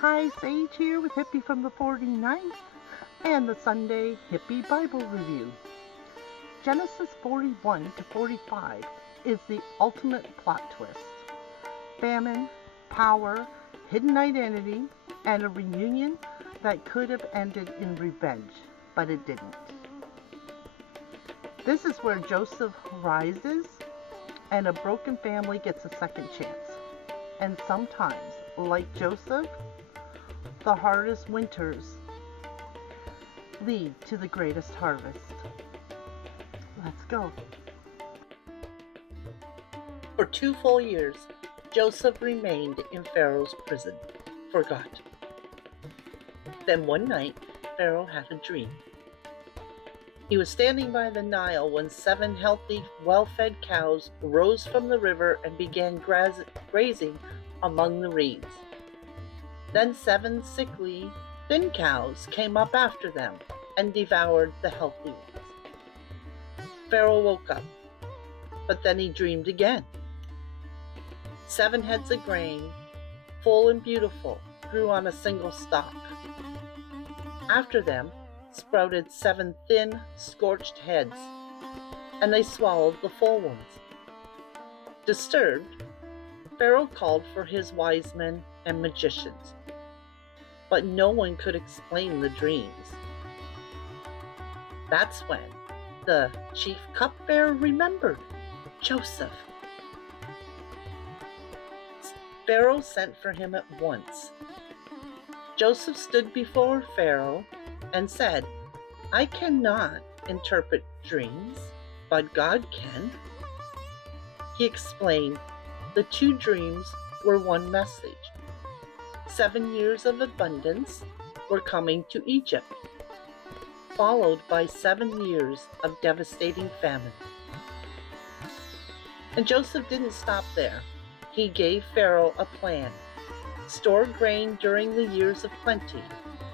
Hi, Sage here with Hippie from the 49th and the Sunday Hippie Bible Review. Genesis 41 to 45 is the ultimate plot twist. Famine, power, hidden identity, and a reunion that could have ended in revenge, but it didn't. This is where Joseph rises and a broken family gets a second chance. And sometimes, like Joseph, the hardest winters lead to the greatest harvest. Let's go. For 2 full years, Joseph remained in Pharaoh's prison, forgot. Then one night, Pharaoh had a dream. He was standing by the Nile when 7 healthy, well-fed cows rose from the river and began grazing among the reeds. Then 7 sickly, thin cows came up after them and devoured the healthy ones. Pharaoh woke up, but then he dreamed again. 7 heads of grain, full and beautiful, grew on a single stalk. After them sprouted 7 thin, scorched heads, and they swallowed the full ones. Disturbed, Pharaoh called for his wise men and magicians, but no one could explain the dreams. That's when the chief cupbearer remembered Joseph. Pharaoh sent for him at once. Joseph stood before Pharaoh and said, "I cannot interpret dreams, but God can." He explained the 2 dreams were one message. 7 years of abundance were coming to Egypt, followed by 7 years of devastating famine. And Joseph didn't stop there. He gave Pharaoh a plan. Store grain during the years of plenty,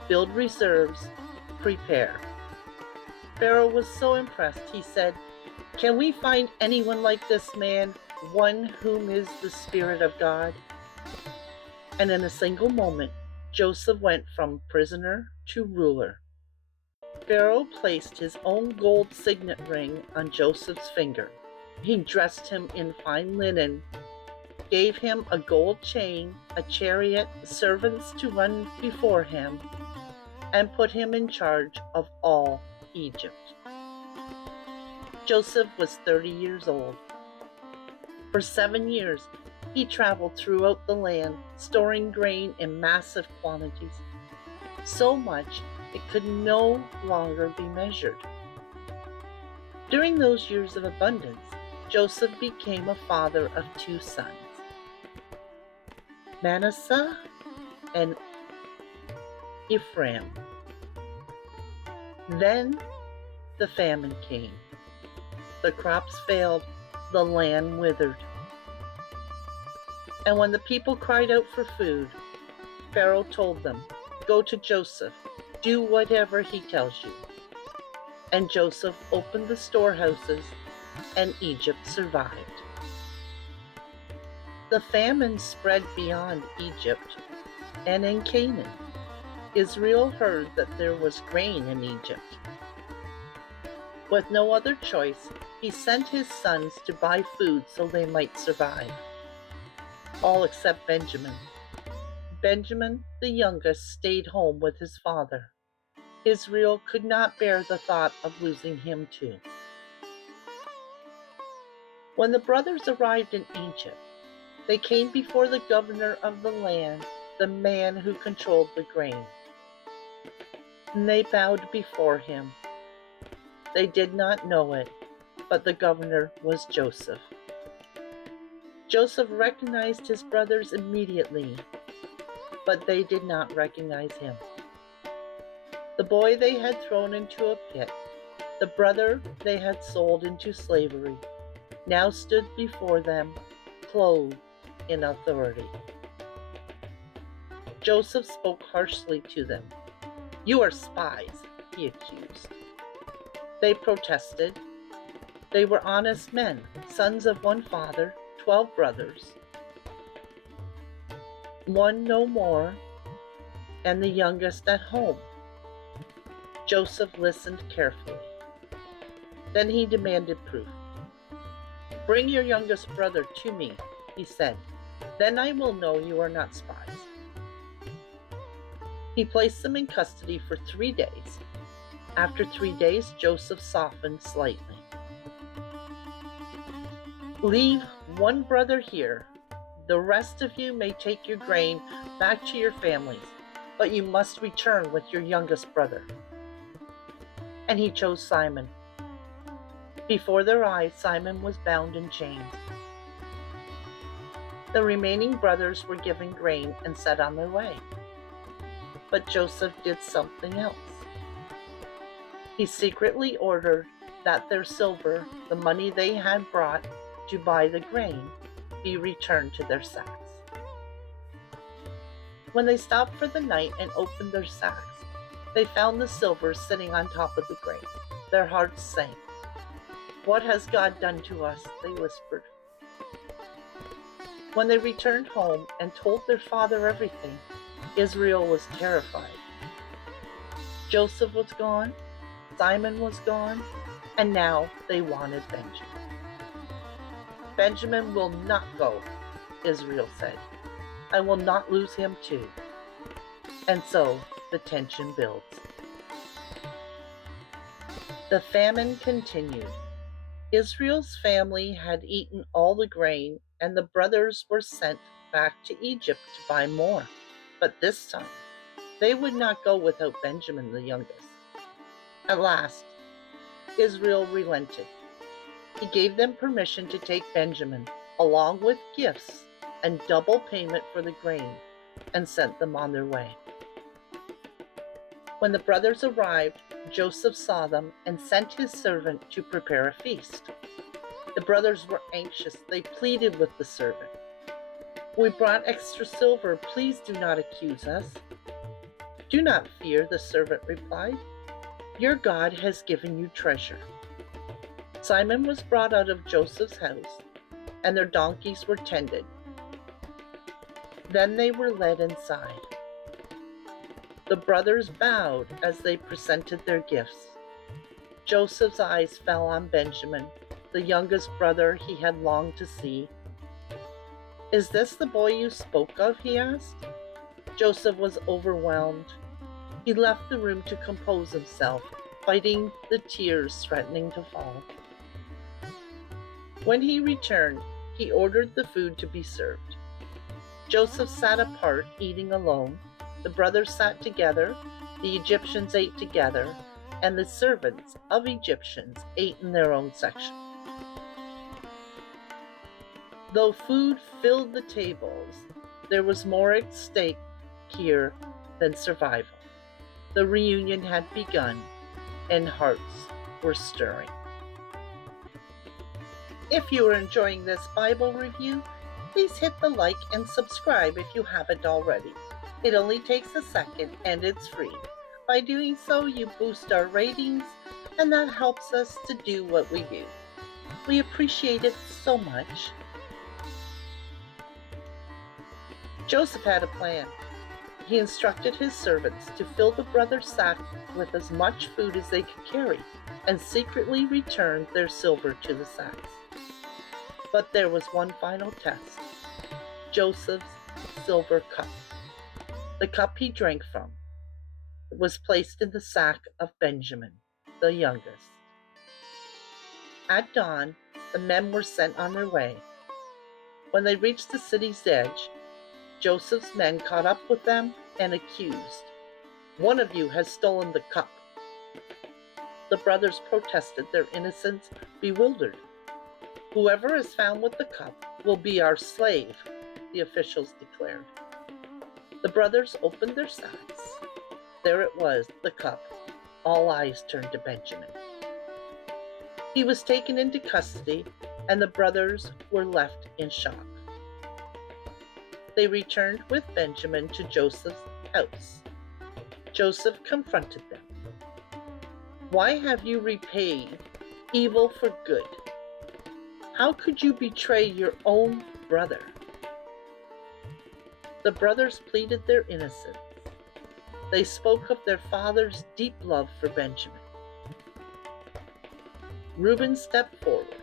build reserves, prepare. Pharaoh was so impressed, he said, "Can we find anyone like this man, one whom is the Spirit of God?" And in a single moment, Joseph went from prisoner to ruler. Pharaoh placed his own gold signet ring on Joseph's finger. He dressed him in fine linen, gave him a gold chain, a chariot, servants to run before him, and put him in charge of all Egypt. Joseph was 30 years old. For 7 years, he traveled throughout the land, storing grain in massive quantities, so much it could no longer be measured. During those years of abundance, Joseph became a father of 2 sons, Manasseh and Ephraim. Then the famine came. The crops failed, the land withered. And when the people cried out for food, Pharaoh told them, "Go to Joseph, do whatever he tells you." And Joseph opened the storehouses, and Egypt survived. The famine spread beyond Egypt, and in Canaan, Israel heard that there was grain in Egypt. With no other choice, he sent his sons to buy food so they might survive. All except Benjamin. Benjamin, the youngest, stayed home with his father. Israel could not bear the thought of losing him too. When the brothers arrived in Egypt, they came before the governor of the land, the man who controlled the grain. And they bowed before him. They did not know it, but the governor was Joseph. Joseph recognized his brothers immediately, but they did not recognize him. The boy they had thrown into a pit, the brother they had sold into slavery, now stood before them, clothed in authority. Joseph spoke harshly to them. "You are spies," he accused. They protested. They were honest men, sons of one father, 12 brothers. One no more, and the youngest at home. Joseph listened carefully. Then he demanded proof. "Bring your youngest brother to me," he said. "Then I will know you are not spies." He placed them in custody for 3 days. After 3 days, Joseph softened slightly. "Leave one brother here. The rest of you may take your grain back to your families, but you must return with your youngest brother." And he chose Simon. Before their eyes, Simon was bound in chains. The remaining brothers were given grain and set on their way. But Joseph did something else. He secretly ordered that their silver, the money they had brought to buy the grain, be returned to their sacks. When they stopped for the night and opened their sacks, they found the silver sitting on top of the grain. Their hearts sank. "What has God done to us?" they whispered. When they returned home and told their father everything, Israel was terrified. Joseph was gone, Simon was gone, and now they wanted Benjamin. "Benjamin will not go," Israel said. "I will not lose him too." And so the tension builds. The famine continued. Israel's family had eaten all the grain, and the brothers were sent back to Egypt to buy more. But this time, they would not go without Benjamin the youngest. At last, Israel relented. He gave them permission to take Benjamin, along with gifts and double payment for the grain, and sent them on their way. When the brothers arrived, Joseph saw them and sent his servant to prepare a feast. The brothers were anxious. They pleaded with the servant. "We brought extra silver. Please do not accuse us." "Do not fear," the servant replied. "Your God has given you treasure." Simon was brought out of Joseph's house, and their donkeys were tended. Then they were led inside. The brothers bowed as they presented their gifts. Joseph's eyes fell on Benjamin, the youngest brother he had longed to see. "Is this the boy you spoke of?" he asked. Joseph was overwhelmed. He left the room to compose himself, fighting the tears threatening to fall. When he returned, he ordered the food to be served. Joseph sat apart, eating alone. The brothers sat together, the Egyptians ate together, and the servants of Egyptians ate in their own section. Though food filled the tables, there was more at stake here than survival. The reunion had begun, and hearts were stirring. If you are enjoying this Bible review, please hit the like and subscribe if you haven't already. It only takes a second and it's free. By doing so, you boost our ratings, and that helps us to do what we do. We appreciate it so much. Joseph had a plan. He instructed his servants to fill the brothers' sacks with as much food as they could carry, and secretly returned their silver to the sacks. But there was one final test: Joseph's silver cup. The cup he drank from. It was placed in the sack of Benjamin, the youngest. At dawn, the men were sent on their way. When they reached the city's edge, Joseph's men caught up with them and accused, "One of you has stolen the cup." The brothers protested their innocence, bewildered. "Whoever is found with the cup will be our slave," the officials declared. The brothers opened their sacks. There it was, the cup. All eyes turned to Benjamin. He was taken into custody, and the brothers were left in shock. They returned with Benjamin to Joseph's house. Joseph confronted them. "Why have you repaid evil for good? How could you betray your own brother?" The brothers pleaded their innocence. They spoke of their father's deep love for Benjamin. Reuben stepped forward.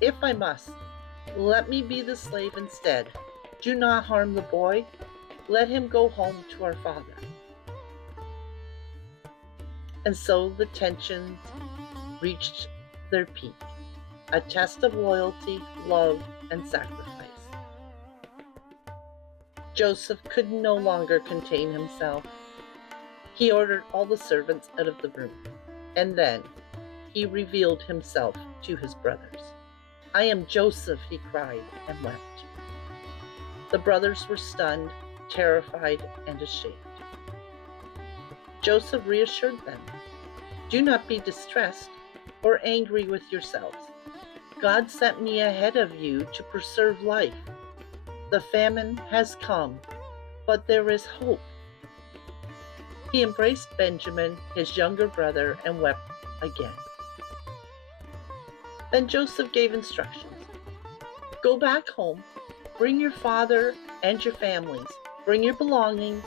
"If I must, let me be the slave instead. Do not harm the boy. Let him go home to our father." And so the tensions reached their peak, a test of loyalty, love, and sacrifice. Joseph could no longer contain himself. He ordered all the servants out of the room, and then he revealed himself to his brothers. "I am Joseph," he cried and wept. The brothers were stunned, terrified, and ashamed. Joseph reassured them, "Do not be distressed or angry with yourselves. God sent me ahead of you to preserve life. The famine has come, but there is hope." He embraced Benjamin, his younger brother, and wept again. Then Joseph gave instructions. "Go back home, bring your father and your families, bring your belongings,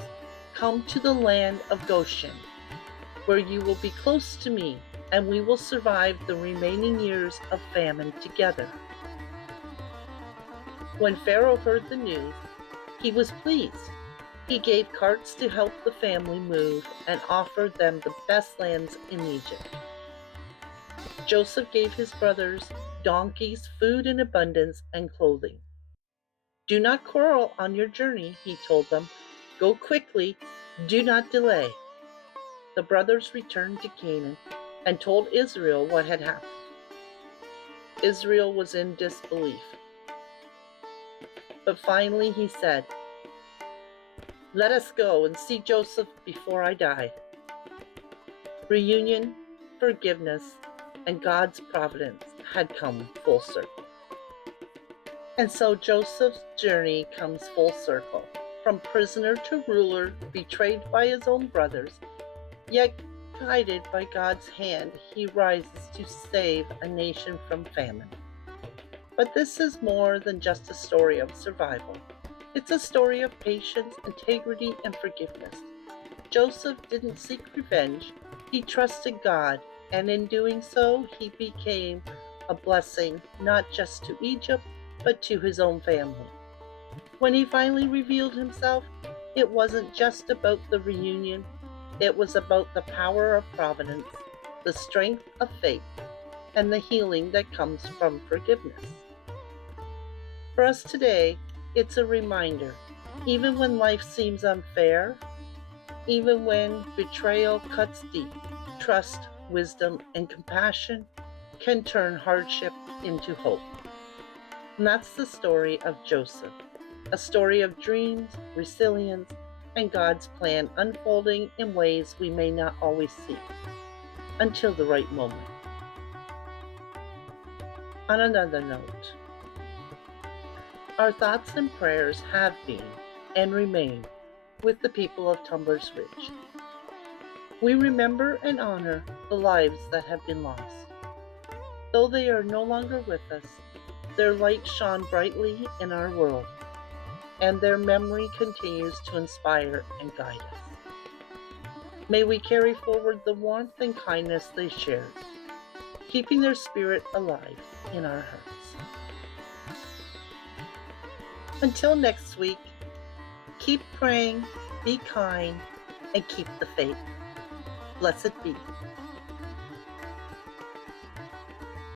come to the land of Goshen, where you will be close to me, and we will survive the remaining years of famine together." When Pharaoh heard the news, he was pleased. He gave carts to help the family move and offered them the best lands in Egypt. Joseph gave his brothers donkeys, food in abundance, and clothing. "Do not quarrel on your journey," he told them. "Go quickly, do not delay." The brothers returned to Canaan and told Israel what had happened. Israel was in disbelief. But finally he said, "Let us go and see Joseph before I die." Reunion, forgiveness, and God's providence had come full circle. And so Joseph's journey comes full circle, from prisoner to ruler, betrayed by his own brothers, yet guided by God's hand, he rises to save a nation from famine. But this is more than just a story of survival. It's a story of patience, integrity, and forgiveness. Joseph didn't seek revenge. He trusted God, and in doing so, he became a blessing not just to Egypt, but to his own family. When he finally revealed himself, it wasn't just about the reunion. It was about the power of providence, the strength of faith, and the healing that comes from forgiveness. For us today, it's a reminder, even when life seems unfair, even when betrayal cuts deep, trust, wisdom, and compassion can turn hardship into hope. And that's the story of Joseph, a story of dreams, resilience, and God's plan unfolding in ways we may not always see, until the right moment. On another note, our thoughts and prayers have been and remain with the people of Tumblers Ridge. We remember and honor the lives that have been lost. Though they are no longer with us, their light shone brightly in our world, and their memory continues to inspire and guide us. May we carry forward the warmth and kindness they shared, keeping their spirit alive in our hearts. Until next week, keep praying, be kind, and keep the faith. Blessed be.